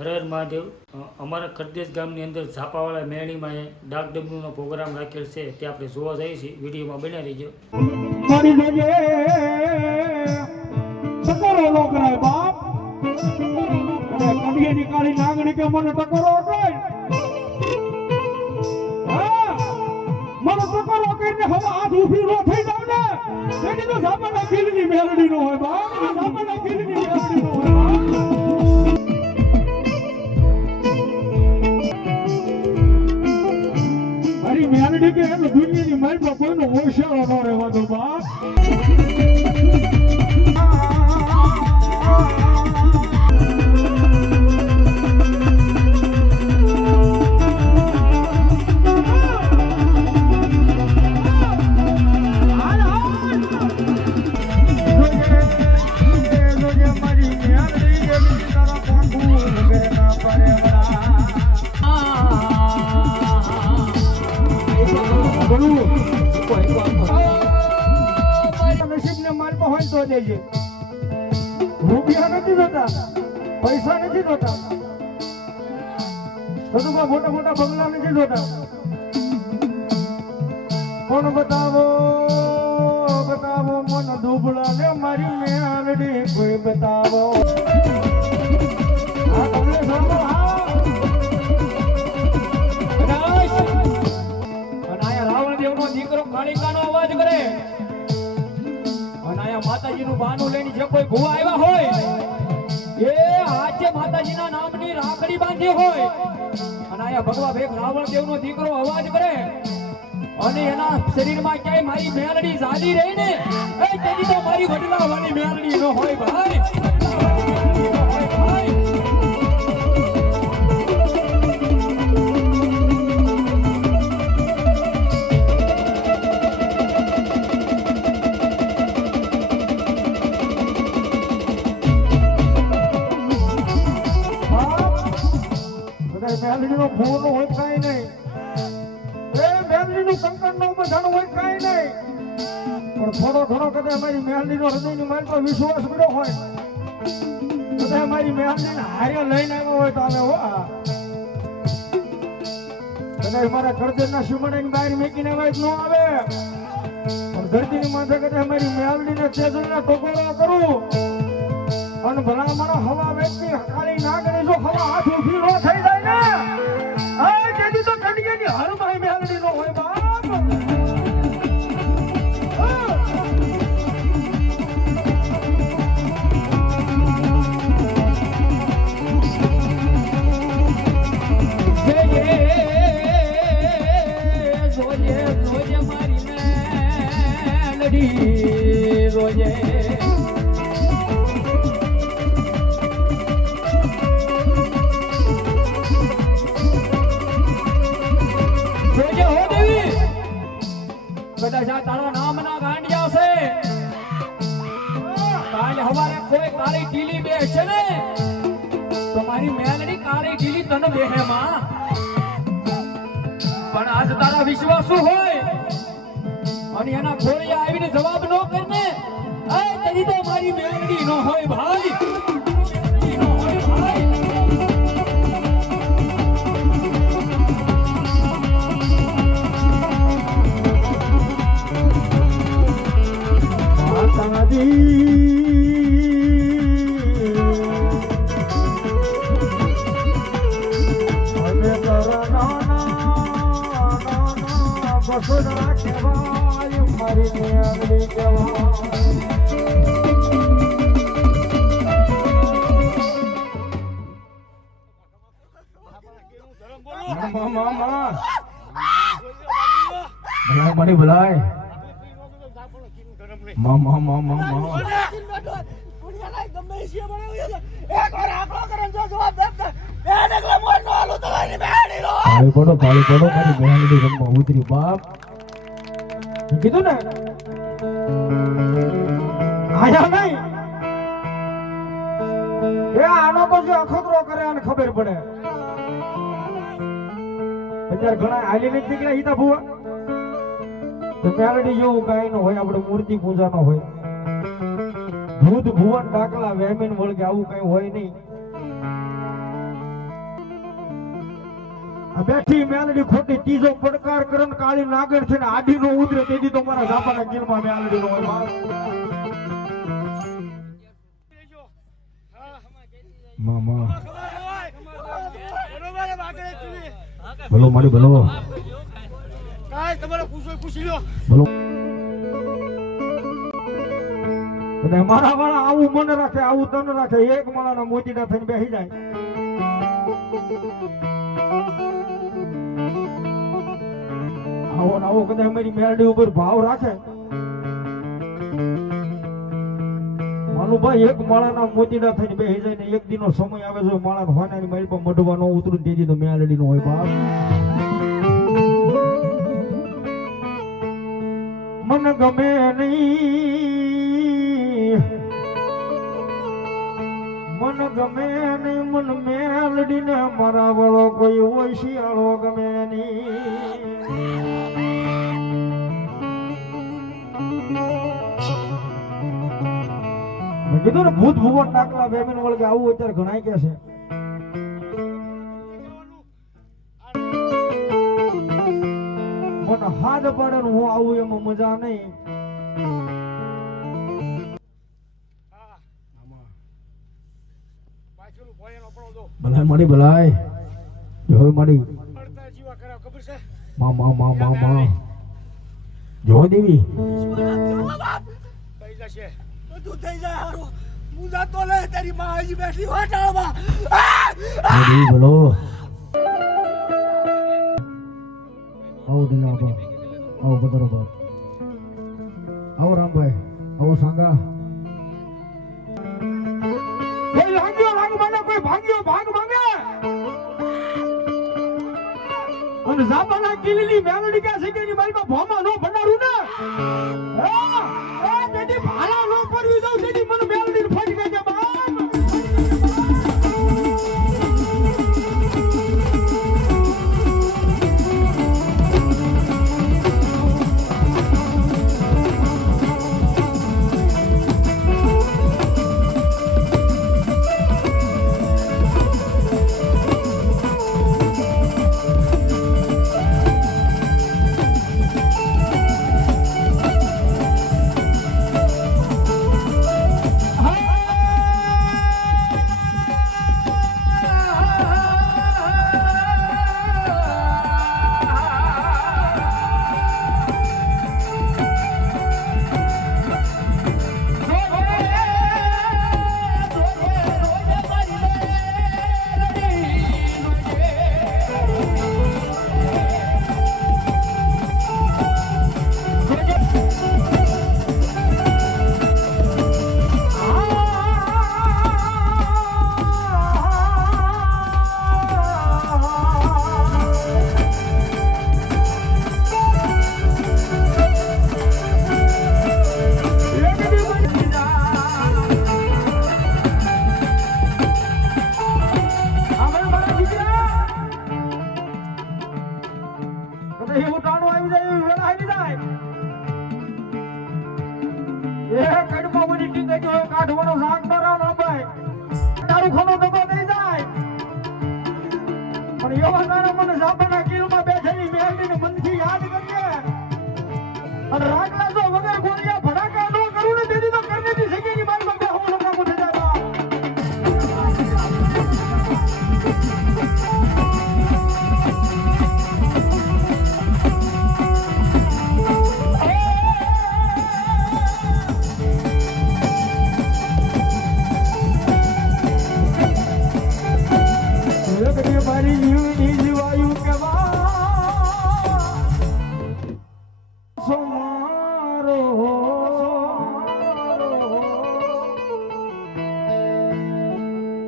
હર હર મહાદેવ. અમારા ખરદેશ ગામની અંદર ઝાપાવાળા મેળીમાં ડાક ડબલુનો પ્રોગ્રામ રાખેલ છે, તે આપણે જોવા જઈએ છીએ. વિડીયોમાં બન્યા રહીજો. મારી નજે ટકોરો નો કરાય બાપ, અને કડિયાની કાળી નાગણી કે મને ટકોરો કર, હા મને ટકોરો કરીને હવે હાથ ઊભી નો થઈ જાવ ને, તેની તો ઝાપાના ખીલની મેલડી નો હોય બાપ, ઝાપાના ખીલની મેલડી નો હોય બાપ. મેલડી કે એમ દુનિયાની માલમાં કોઈનો હોશિયારો ન રહેવા દો બાપ. રૂપિયા નથી જોતા, પૈસા નથી જોતા, મોટા મોટા બંગલા નથી જોતા, કોણ બતાવો બતાવો મન દુબળા ને મારી મેલડી કોઈ બતાવો. દીકરો કાળિકાનો અવાજ કરે, અને આયા માતાજીનું બાનું લઈને જે કોઈ ભૂવા આવ્યા હોય એ આજે માતાજીના નામની રાખડી બાંધી હોય, અને આયા ભગવા ભેગ રાવણ દેવનો દીકરો અવાજ કરે, અને એના શરીરમાં ક્યાંય મારી મેલડી જાદી રહી ને, એ તેની તો મારી વડલાવાની મેલડી ન હોય ભાઈ. મેલડીનો ફોન હોય કાઈ નહીં, એ મેલડીનું કંકણ નો બધાનું હોય કાઈ નહીં, પણ થોડો ઘણો કદાચ અમારી મેલડીનો હૃદયની મારી પર વિશ્વાસ કર્યો હોય, કદાચ અમારી મેલડીને હારે લઈને આવ્યો હોય તો આવે હો. કદાચ મારા કરજણના શિવમણાની બહાર મેકીને આવે ન આવે, પણ ધરતીની માથે કદાચ અમારી મેલડીને તેજલના ટકોરો કરું, અને ભલા મારા હવા વેચની કાળી નાગણી જો હવા હાથ ઊભી નો થઈ જાય ને, આ જેથી તો કડિયાની હરમાઈ મેલડી નો હોય બાપ. જોજે મારી મેલડી જોજે. કદાચ આ તારા નામના ગાંડિયા છે, કાલે હવારે કોઈ કાળી ઢીલી બેસે ને તો મારી મેલડી કાળી ઢીલી તને બેહે માં, પણ આજ તારા વિશ્વાસુ હોય અને એના ઘોડિયા આવીને જવાબ ન કરને, આ તેની તો મારી મેલડી ન હોય ભાઈ. મને બોલાય મામા મામા મામા ઉતરી બાપ કીધું ને આયા નહીં, એ આનો તો જે અખતરો કરે આને ખબર પડે. અત્યારે ઘણા હાલી નથી નીકળ્યા હિતા ભુવા, તો મેલડી જેવું કઈ ન હોય, આપણે મૂર્તિ પૂજા નો હોય, ભૂત ભુવન ડાકલા વેમીન વળગે આવું કઈ હોય નહીં. આ બેઠી મેલડી ખોટી ત્રીજો પડકાર કરન કાળી નાગર છે ને આડી નો ઉતરે તેથી તો મારા જાપાના ગીરમાં મેલડી નો હોય બાપ. મામા ભલો મારી ભલો ભલો. બધા મારા વાળા આવું મને રાખે આવું તને રાખે એક માળાના મોતીડા થઈને બેસી જાય. આવો ને આવો કદાચ અમારી મેરડી ઉપર ભાવ રાખે માલુભાઈ એક માળાના મોતીડા થઈને બેસી જાય ને એક દિનો સમય આવે છે માળા હોનાની મારી પર મઢવા ન ઉતરું તેથી તો મેલડી નો હોય બાપ. મન ગમે નહીં મન ગમે નહીં મન મેલડી ને મારા વાળો કોઈ હોય શિયાળો ગમે નહીં. મેં કીધું ને ભૂત ભુવન ડાકલા બેમીન વળગે આવું અત્યારે ઘણાય કે છે. મને હાથ પડે ને હું આવું એમાં મજા નહીં. ભલાય મારી ભલાય જો મારી મા મા મા મા મા જો દેવી તું થઈ જાય હારો હું જાતો લે તારી માં હજી બેઠી હોટાળમાં દેવી બોલો આવો દિલા બા આવો બદરો બા આવો રામભાઈ આવો સાંગા. કોઈ લાગ્યો લાગ મને કોઈ ભાગ્યો ભાગ માંગે અને જાપાના કિલીલી મેલડી કા સિકેની મારી ભોમાં નો ભંડારું ને તેથી ભાલા નો કરવી દઉં તેથી મને મેલડી ફટ ગઈ છે બાપ.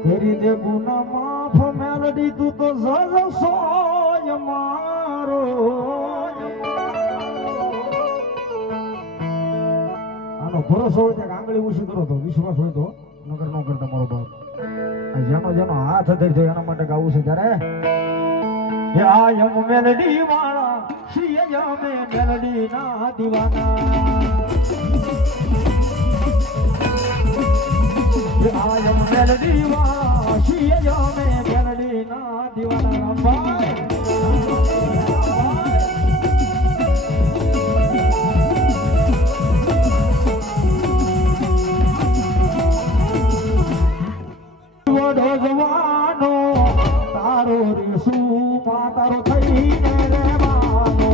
કરી દે ગુના માફ મેલડી તું તો જજ સોય મારો. આનો ભરોસો હોય તો આંગળી ઊંચી કરો તો વિશ્વાસ હોય તો નગર ન કરતા મારો બાપ. આ જેનો જેનો હાથ ધરી છે એના માટે ગાવું છે ત્યારે આયમ મેલડી વાળા શિય જામે મેલડી ના દીવાના. આયમ મેલડી વાળા શિય જામે મેલડી ના દીવાના. તારો રે શું તારો થઈને રહેવાનો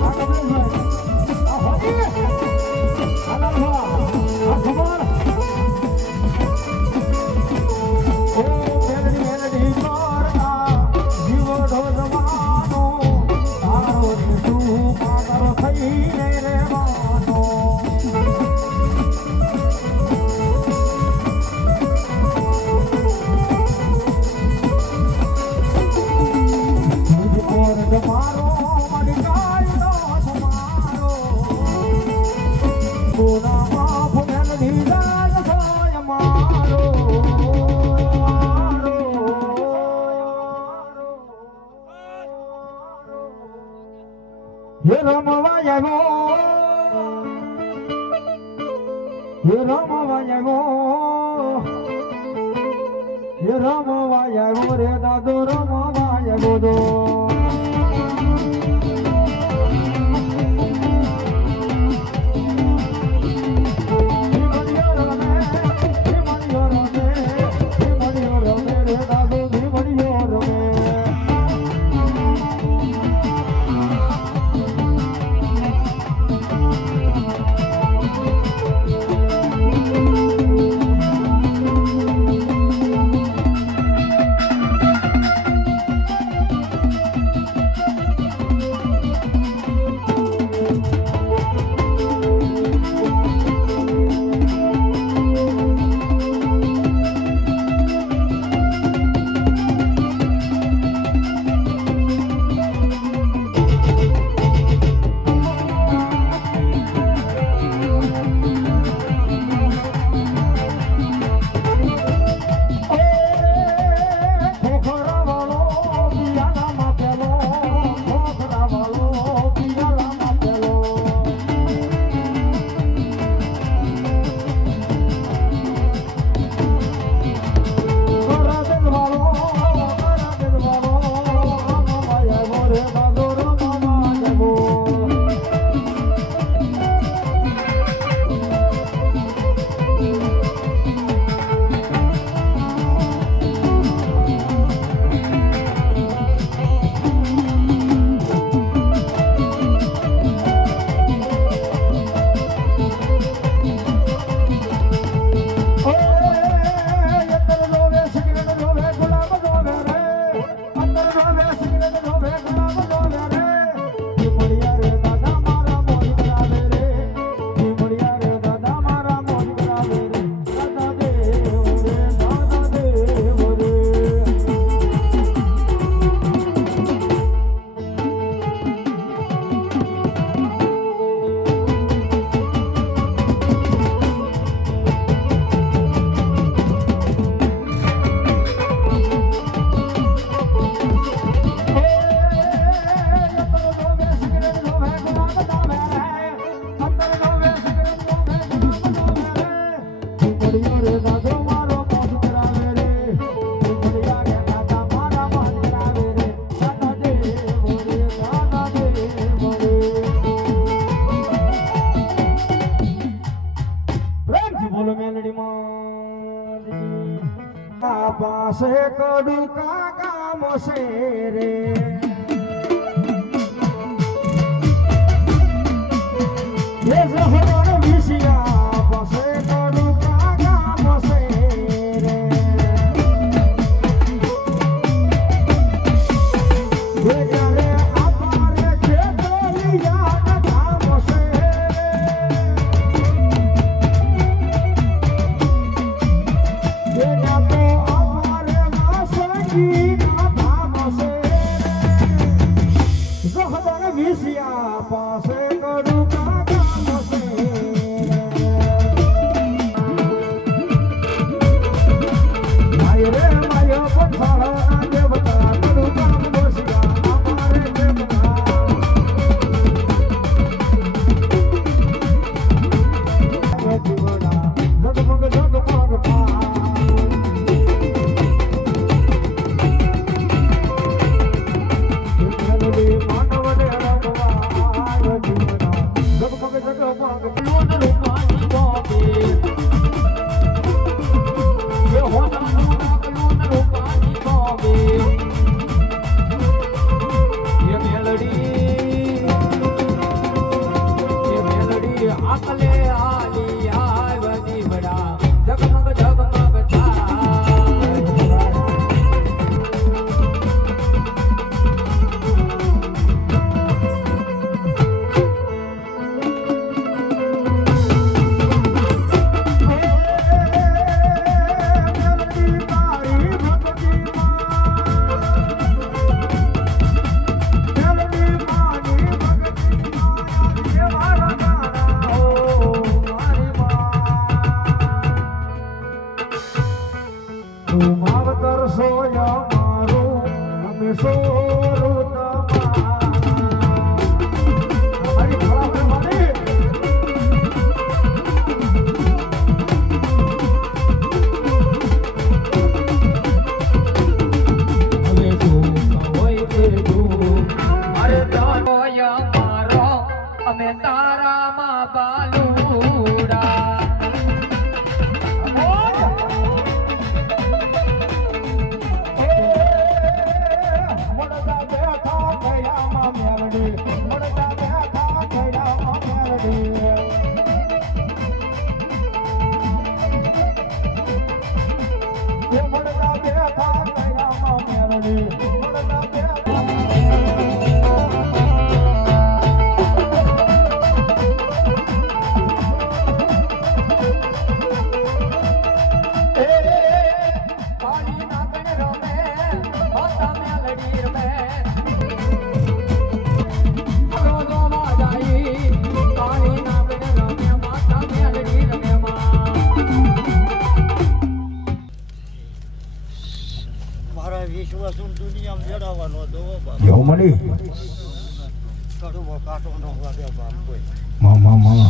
આ કમલેશભાઈ આ હોઈ આનંદવા આ ખબર ઓ મેલડી મારતા જીવો ઢોલવાનો તારો રે શું તારો થઈને રહેવાનો હે રમવા આવ્યો હે રમવા આવ્યો હે રમવા આવ્યો રે દાદો રમવા આવ્યો દો પાસે કડું કાકા મોસે રે ये जहरा विषया પાસે કડું કાકા મોસે રે ये जाने आपारे खेतलिया ना मोसे ये जातो आपारे मासकी ना मोसे जहरा विषया પાસે કડું અમે તારામાં બાલુડા મારા વિશ્વાસ દુનિયામાં જડાવવાનો હતો જો મળી કડવો કાંટો ન વાગે બાપ કોઈ મામા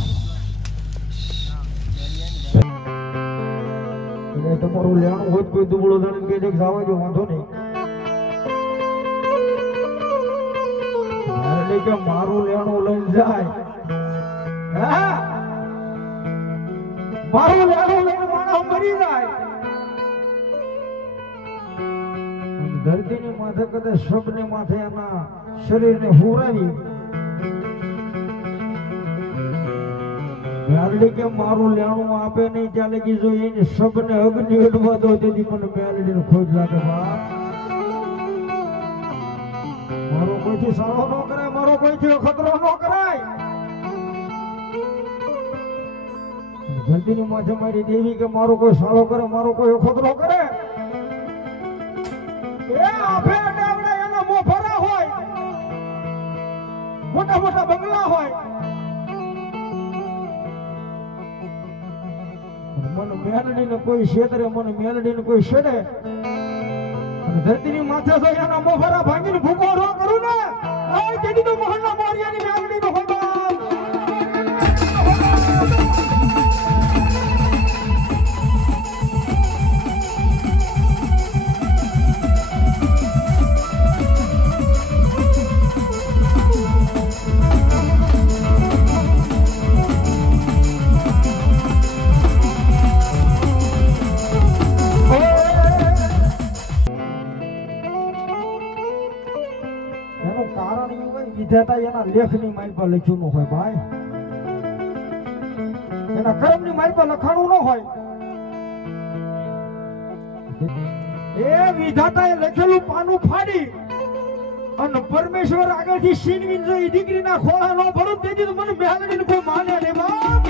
એને તમારું લેણું હોત કોઈ દુબળો જાણે કે દેખ જવા જો વાંધો નહીં એટલે કે મારું લેણું લઈને જાય હા મારું લેણું લઈને માણસ મરી જાય ધરતીની માથે કદાચ શબને માથે એના શરીરને હુરાવી મેલડી કે મારું લેણું આપે નહીં ત્યાં લગી જો એને શબને અગ્નિ અડવા દો તેથી મને મેલડીને ખોજ લાગે બા મારો કોઈથી સારો ન કરાય મારો કોઈથી ખતરો ન કરાય ધરતીની માથે મારી દેવી કે મારો કોઈ સારો કરે મારો કોઈ ખતરો કરે મોટા મોટા બંગલા હોય મને મેલડી ને કોઈ છેતરે મને મેલડી ને કોઈ છેડે ધરતીની માથે તો એના મોફરા ભાંગીને ભૂકો ન કરું ને આ તેથી તો મોહનના મોરિયાની મેલડી નો હોય વિધાતા એના લેખની મારી પર લખ્યું ન હોય ભાઈ એના કર્મની મારી પર લખાણું ન હોય એ વિધાતાએ લખેલું પાનું ફાડી અને પરમેશ્વર આગળથી છીનવીને જો એ દીકરીના ખોળા ન ભરું તેથી તો મને મેલડીને કોઈ માને નહીં બાપ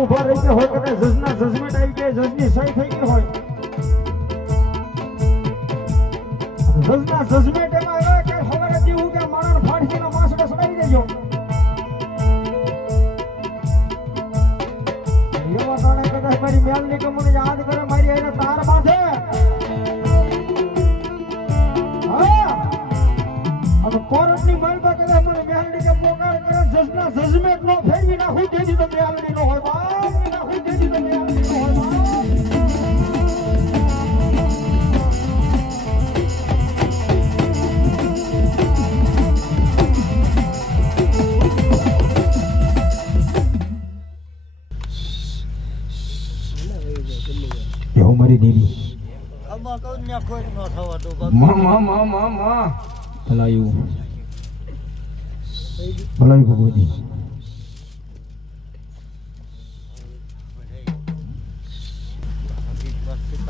ઉભા રહી ગયા હોય કદાચ જજના જજમેન્ટ આવી ગયા જજની સહી થઈ ગઈ હોય જજના જજમેન્ટ એમાં આવ્યા કે ખબર હતી હું કે માણસ ફાડીના માસડે સડાવી દેજો એવા કારણે કદાચ મારી મેલની કે મને યાદ કરે મારી એને તારા જજમેન્ટ નો ફેરવી નાખું તેથી તો મેલડી નો હોય બાપ નાખું તેથી તો મેલડી નો હોય બાપ એવું મારી દેવી આમાં કન્યા ખોટ ન થવા દો ભલાયું ભલાયું ભગવતી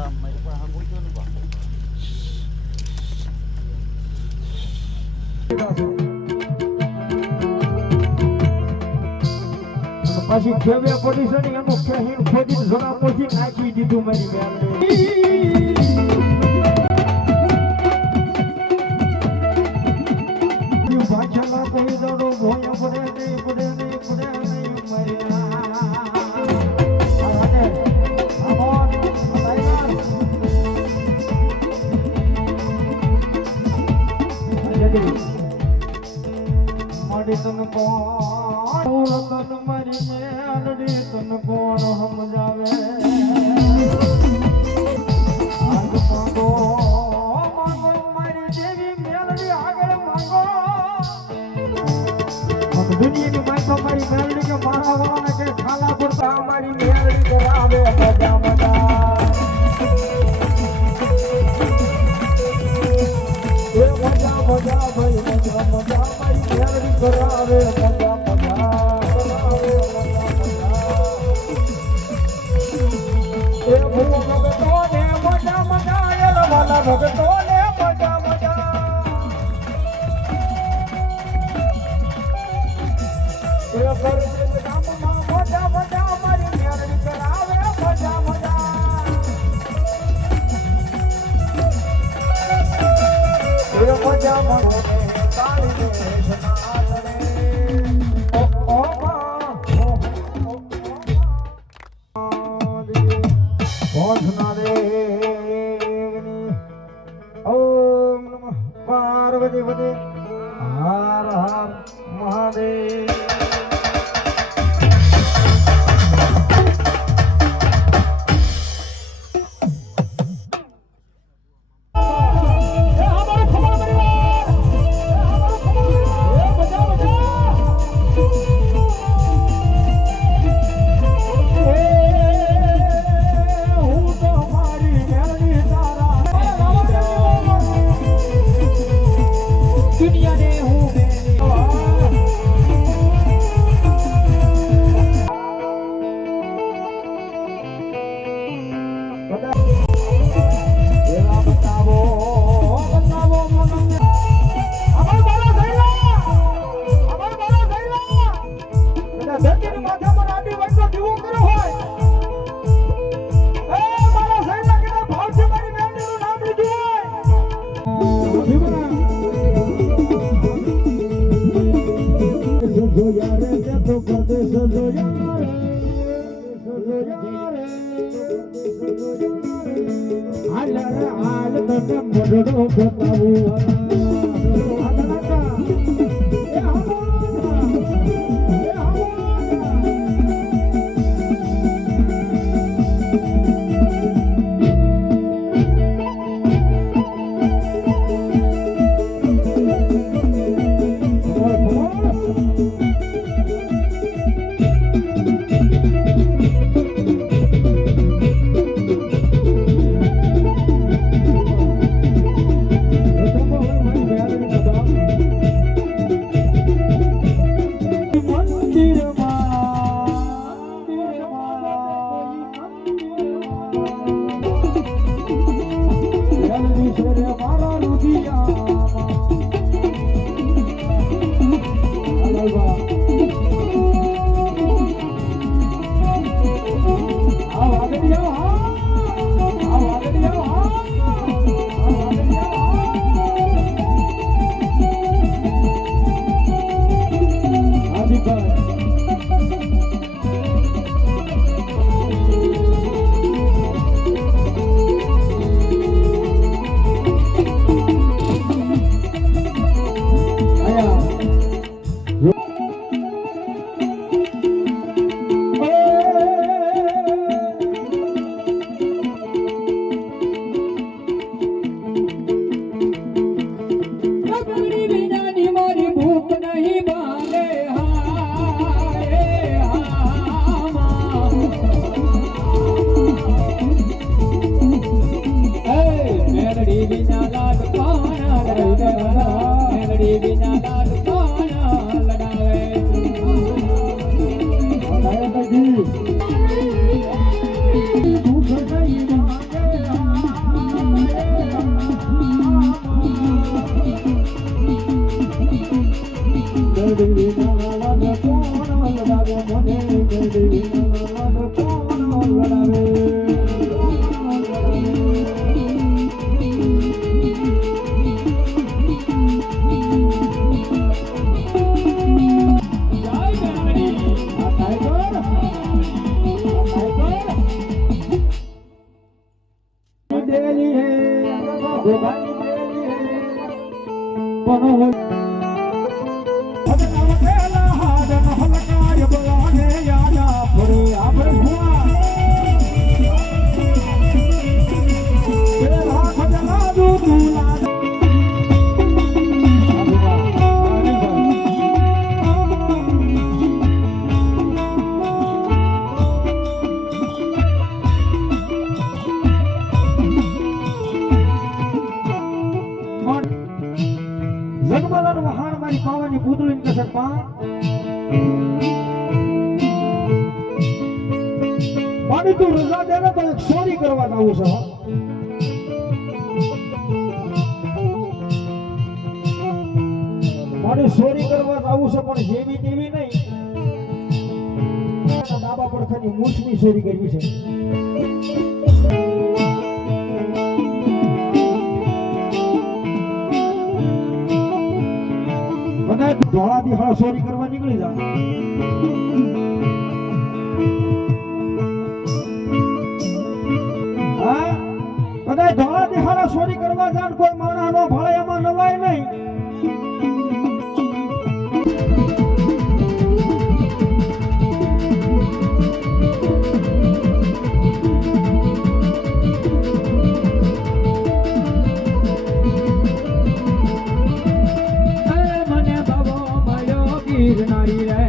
કામ મારી પાસે બોલજો ને બા પાછી ખેવે પડી છે ને એનું કહીને ખોદી જરા પછી નાખી દીધું મારી મેલડી ભાષામાં કહી દો ભોયા પડે નહીં મારી મારી તન કોણ રતન મારી મેલડી તન કોણ સમજાવે આગ માંગો મારી દેવી મેલડી આગળ માંગો દુનિયાની માઈકો મારી મેલડી કે મારા વાળાને કે ખાલા પડતા મારી મેલડી કરાવે મજા મજા એ મજા મજા ભાઈ મજા મજા મારી મેલડી કરાવે મજા મજા કરાવે મજા મજા એ ભૂ ભગતો ને મજા મજા એ વાલા ભગતો ને મજા મજા એ પરદેશ ગામમાં મજા મજા મારી મેલડી કરાવે મજા મજા એ મજા મને કાળી ને સનાતને ઓ ઓ ભોજના દેવની ઓમ નમઃ પાર્વતી પતે હર હર મહાદેવ ડેલી હે ગોગાની ડેલી હે પણ પેલા હાડન હલકાય બવાને યાદા ફરે આપણે ભુવા પેલા ખજના તું ના જગમાલાનું વહાણ મારી પાવાની પૂતળીને કસક પાણી તું રજા દે ને તો એક ચોરી કરવા આવું છે મારે ચોરી કરવા આવું છે પણ જેવી તેવી નહીં ડાબા પડખાની મૂછની ચોરી કરવી છે ધોળા દિહાળા ચોરી કરવા નીકળી જા હા કદાચ ધોળા દિહાળા ચોરી કરવા જાણ કોઈ માણસ નો ભાળે એમાં નવાય નહીં ગિરનારી રે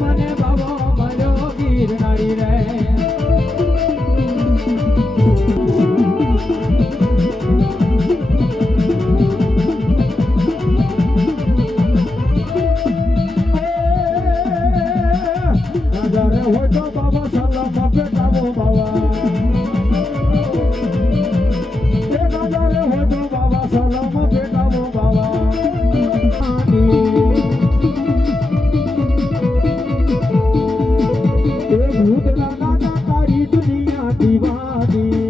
મને બાબો મળ્યો ગિરનારી રે નજારે હોય તો બાબા સલામ બેટાવો બાવા નજારે હોય તો બાબા સલામ બેટાવો બાવા એ ભૂતના દાદા તારી દુનિયા દીવાની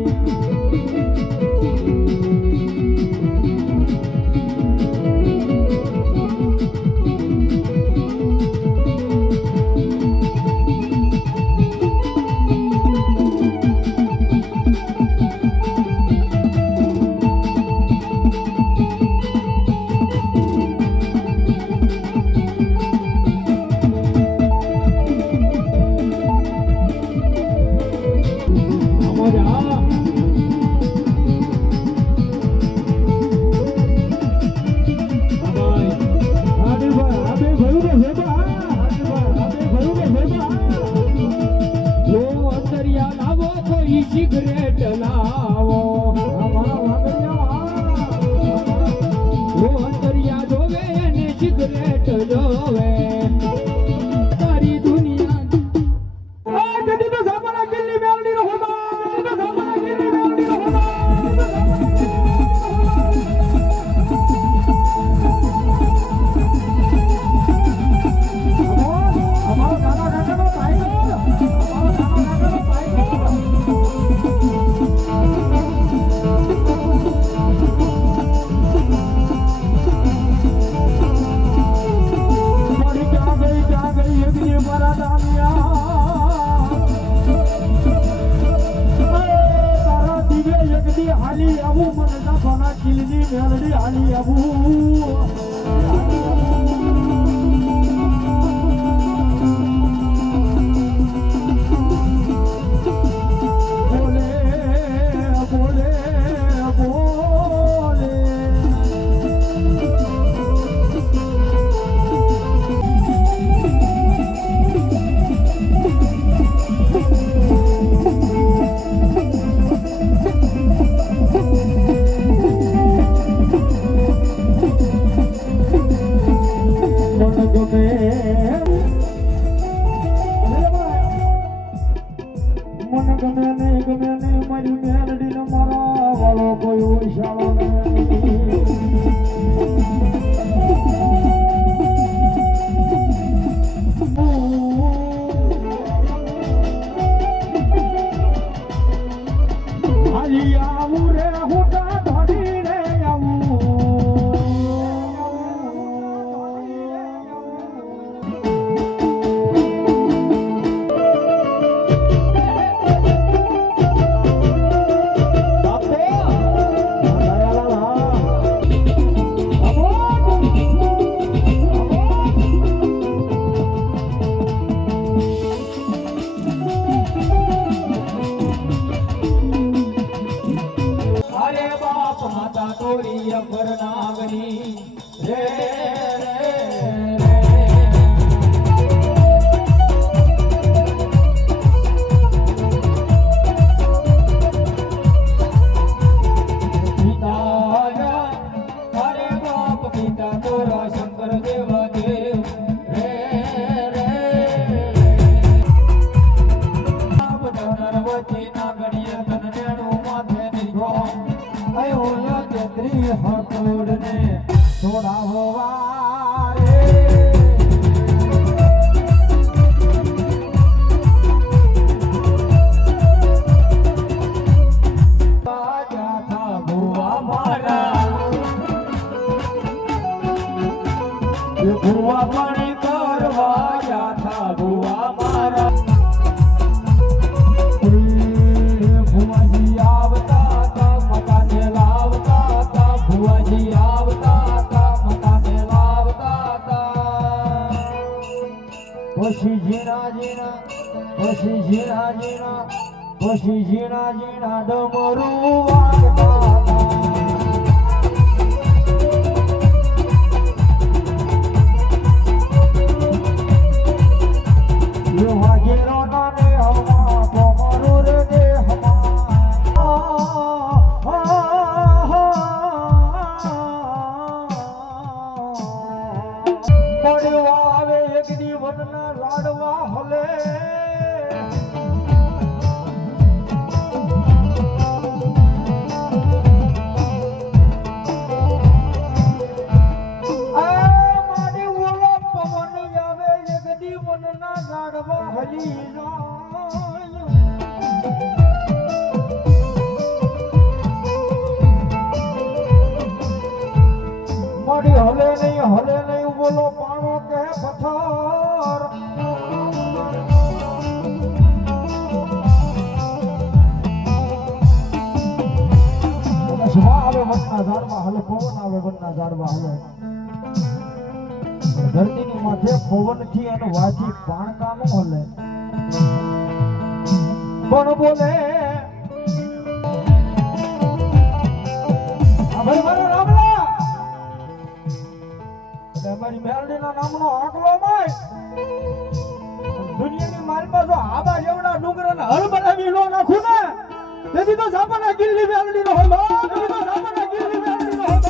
સિગરેટ લાવો અંતરિયા જોવે ને સિગરેટ જોવે તારી દુનિયા જદી તો સાપના કિલ્લી મેલડી નો હોતા જદી તો સાપના કિલ્લી મેલડી નો હોતા અમારો કાકા કાકાનો ટાઈગર અમારો કાકા કાકાનો ટાઈગર હાલી આવું મને નાખવાના કિલ્લી મેલડી હાલી આવું ગમે નહીં મારી મેલડી ને મારા વાળો કોઈ ઓછાળો હાલી આવું રે હોટા ધરી રે આવું પછી ઝીણા ઝીણા ડમરું વાગતા હતા. લાડવા હલે મારી ઓલો પવન આવે એક દીવનના લાડવા હલી જાય. મારી હલે નહીં બોલો પાણો કે પથ્થર. આવે વનના ઝાડમાં હલે પવન આવે વનના ઝાડમાં હલે ધરતીની માથે પવનથી અને વાજી પાણકાનું હલે પણ બોલે આ ભાઈ મારો રામલા મારી મેલડીના નામનો આંકલો માય દુનિયાની માલમાં જો આબા જેવડા ડુંગરાને હલ બનાવી નો નાખું ને તેથી તો સાપાના ગિલ્લી મેલડીનો હોય તેથી તો સાપાના ગિલ્લી મેલડીનો હોય.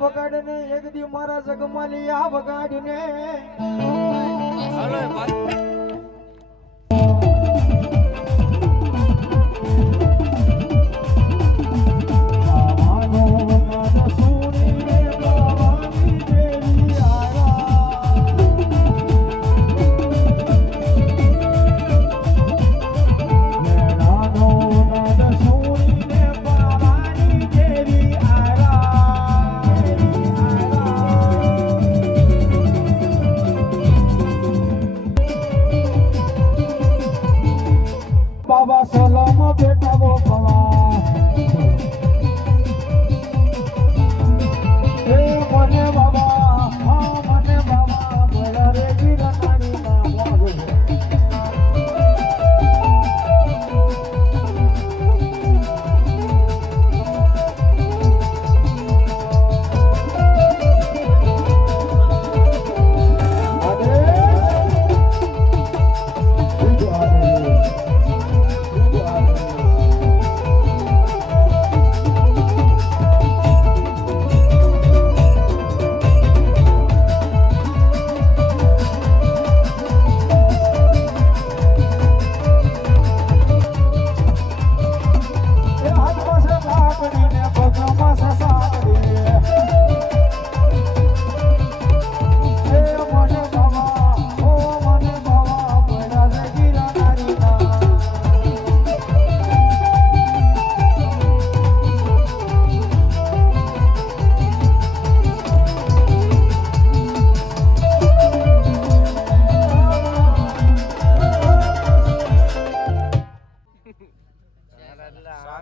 વગાડને એક દી મારા જગમાલી આ વગાડને બાબા સલામ બેટા વો પવા એ મને બાબા બોલા રે ગીરનાની ના વાગો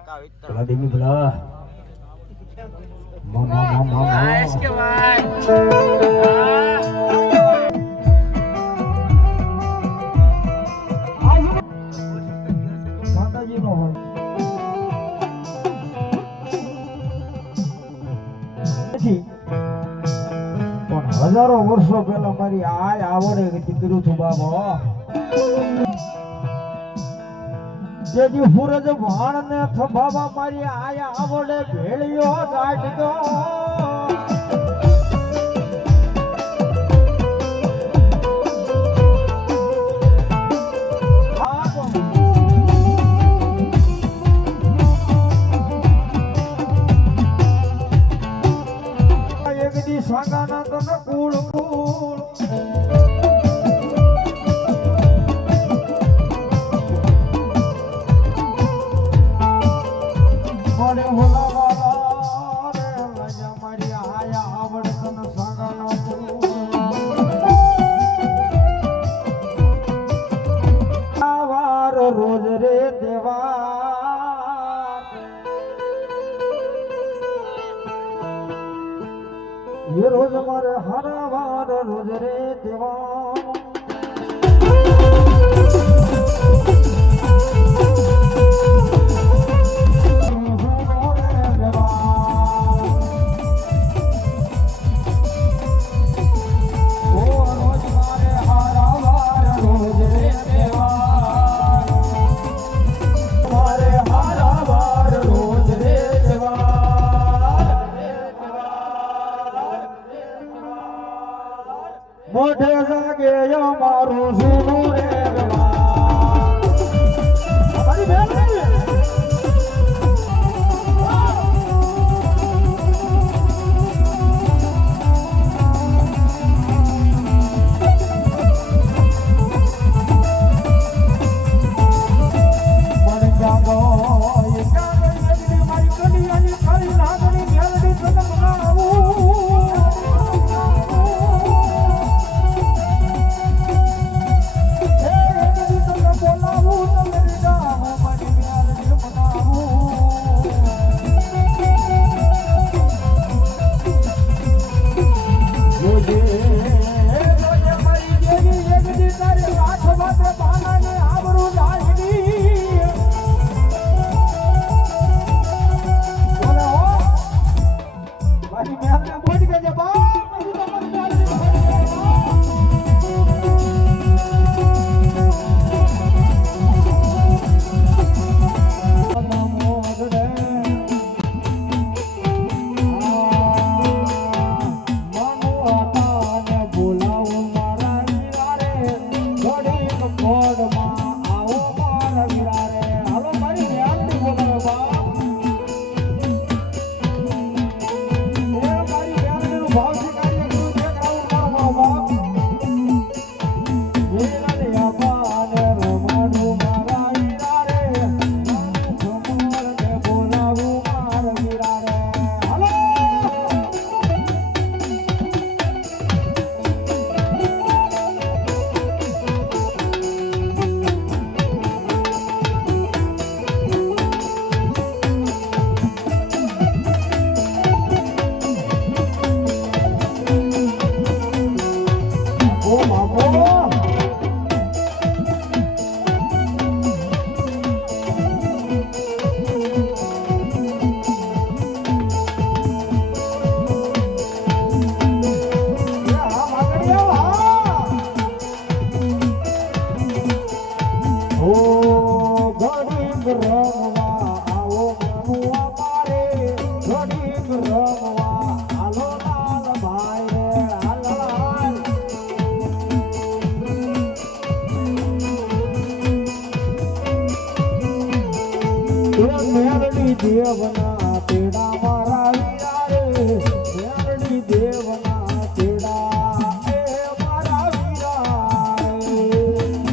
ભલા દેવી ભલા માતાજીનો હોય નથી પણ હજારો વર્ષો પહેલા મારી આવડે દીકરું છું બાબા જેથી સૂરજ ભાણ ને થબાવા મારી આવડે ભેળિયો કાઢ્યો એકદી સાગાના તને કુળ કુળ મોડે હોલાવાલા રે લજા મારી આવડ તને સાગાના આવાર રોજ રે દેવા ये रोज मारे हरा वार रोज रे देवा મોઢે જાગે મારું સુનું રે મારી બેન મને જાગો મારી કલિયાની ખાલી લાગણી મેલડી સદન દેવના તેડા મારા વીરા રે મેરડી દેવના તેડા એ મારા વીરા રે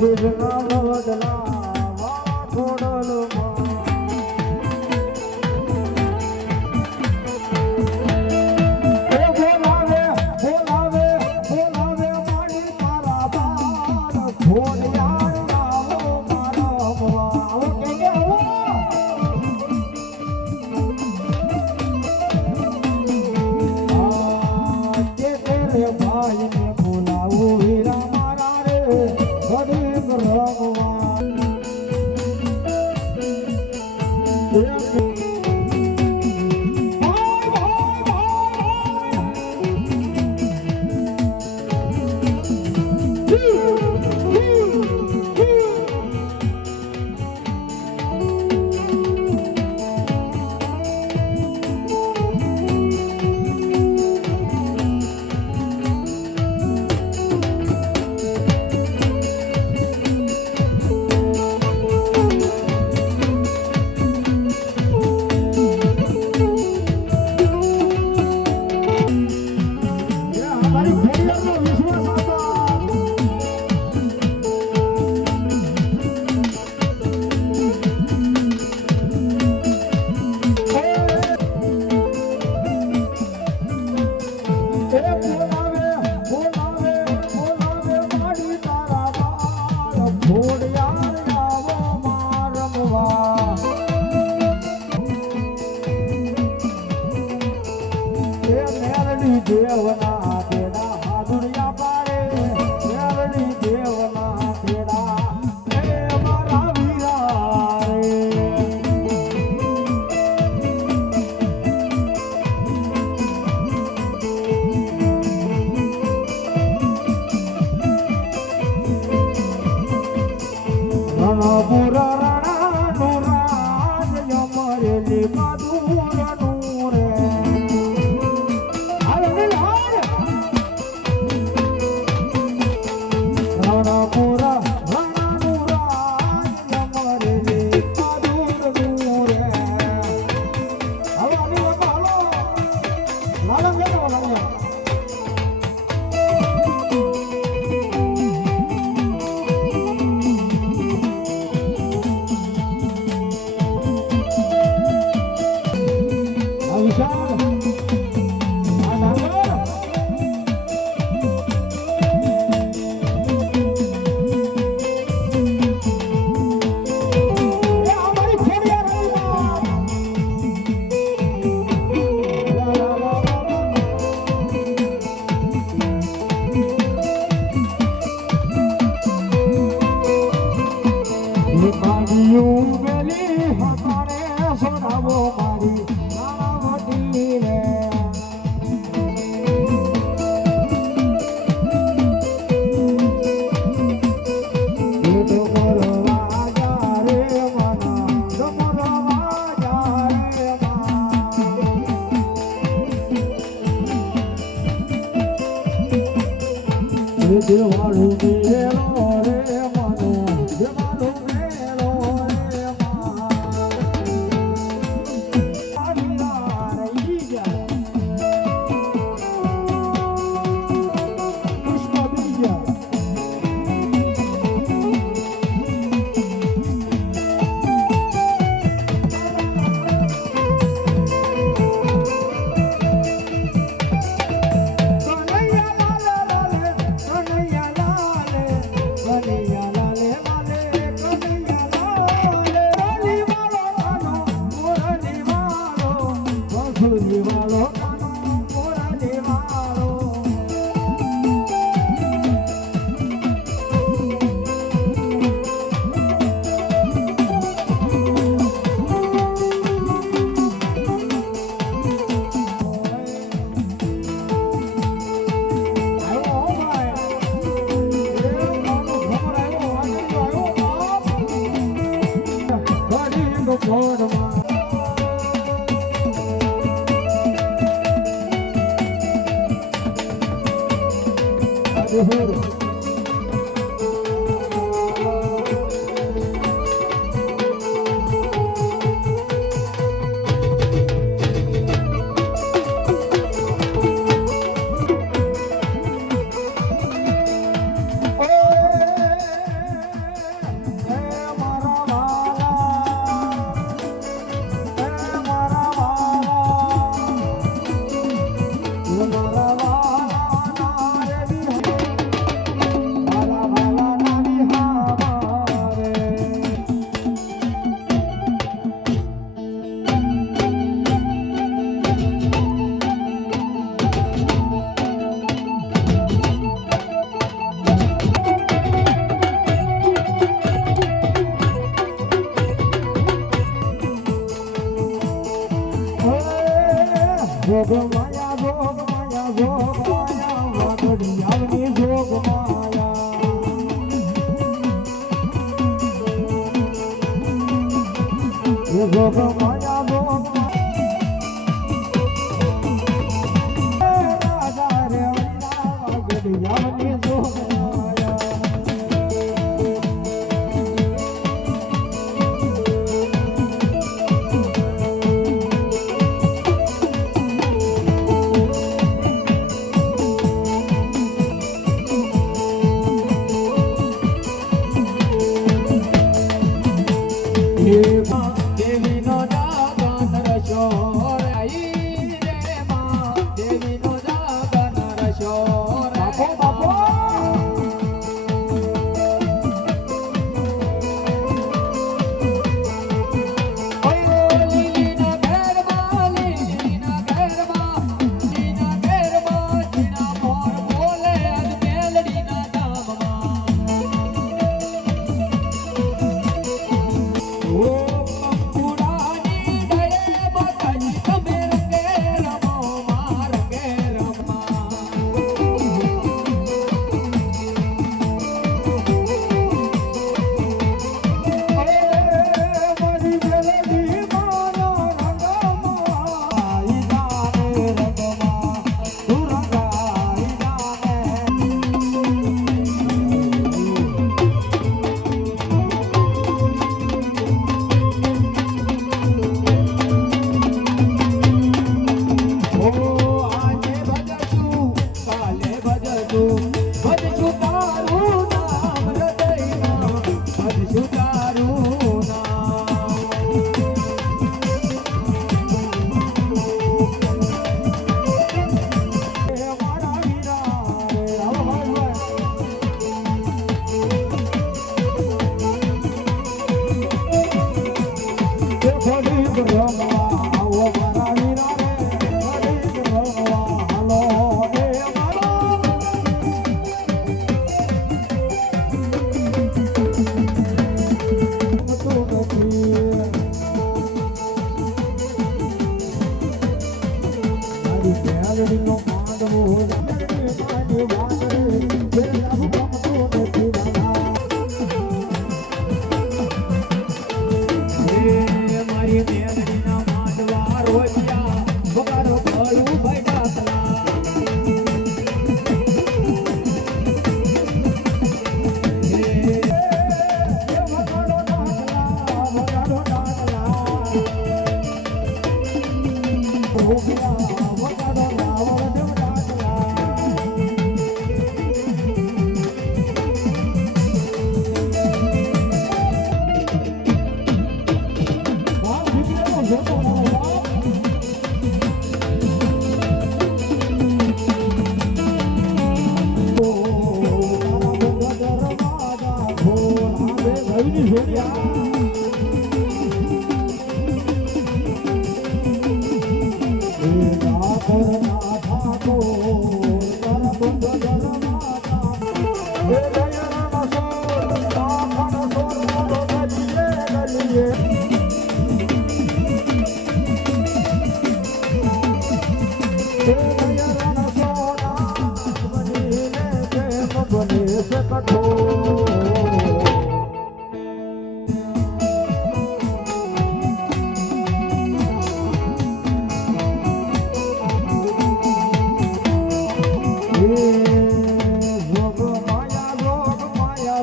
મંદિરના વડલા વાળા ખોડલમાં એ બોલાવે બોલાવે બોલાવે મારી તારા બાર ખોડિયાર આવો મારા આવો કે આવો કે તેરે ભાઈને બોલાવો હીરા મારા રે ગરીબ રમવા મારી ફેરિયાનો વિશ્વાસ બોલાવે બોલાવે બોલાવે મારી તારા બાર ઘોડિયાર આવો મારમવા એ મેરડી દેવના તેડા હાદુરિયા પાડે મેરડી દેવના તેડા એ મારા વીરા રે રણપુર રણાનું રાજ યમરેલી મધુરનું રે રણપુર રણાનું રાજ યમરેલી મધુરનું રે હવે આની વાત હાલો લાલન લેતો લાલન વિશાલ આ ડાંગર એ અમારી ફેરિયા માગીયું ગલી હકારે સોનાવો મારી નાણાવટી રે ડમરવા જા રે મના ડમરવા જા રે મા દેવાળું મેલો રે મનો દેવાળું મેલો રે મા આવીરા રહી ગયા પુષ્પ બીજા જોગ માયા જોગ માયા જોગ માયા વાગડી આવની જોગ માયા એ જોગ માયા જોગ રાજા રે વાગડી આવની જોગ માયા દેવીનો જાગન રશો આઈ રે માં દેવીનો જાગન રશો બાપો બાપો લીલીના ઘરમાં લીલીના ઘરમાં લીના ઘરમાં જીના મોર બોલે મેલડીના ધામમાં ઓ પુરાની ગયે બતાઈ તમે રંગે રમો માર કે રમા મારી જલેબી માનો રંગમાં આઈ જાને રંગમાં તું રંગાઈ જાને ઓ આજે ભજશું કાલે ભજશું ભજશું તારું નામ હૃદયમાં ભજશું તારું નામ મારા વીરા રે આવો ભાઈ એ ફરી રમવા આવો મારા વીરા રે ફરી રમવા હાલો એ મારો તું નથી મારી મેલડીનો માંડવો મારી વાંદરે જે લાભ ગમતો નથી નાના હે મારી મેલડીના માંડવા રોજ્યા બગાડો ભલું ભાઈ દાખલા હે વગાડો ડાકલા વગાડો ડાકલા વગાડો ડાવર દેવ ડાકલા બાપ દીકરીનો જોતો બાપ કઠોર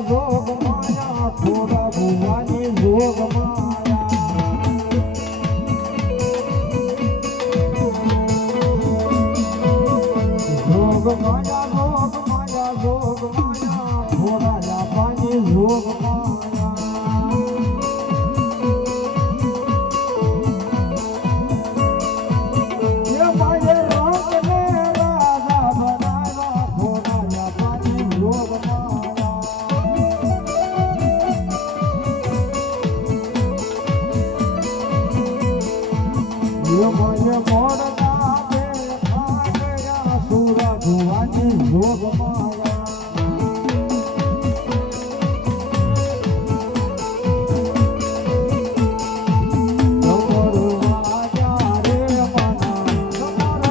જોગ માયા થોડા ભુવાની જોગ માયા જોગ માયા થોડા જાપાની જોગ માયા ये माये रंग ने राजा बनाया थोड़ा जापानी योग माया ये माये मोड़ना देखा गया सूरा भुवानी योग माया તમારું વાજા રે મના તમારા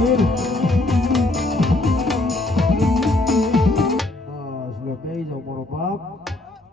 ગીર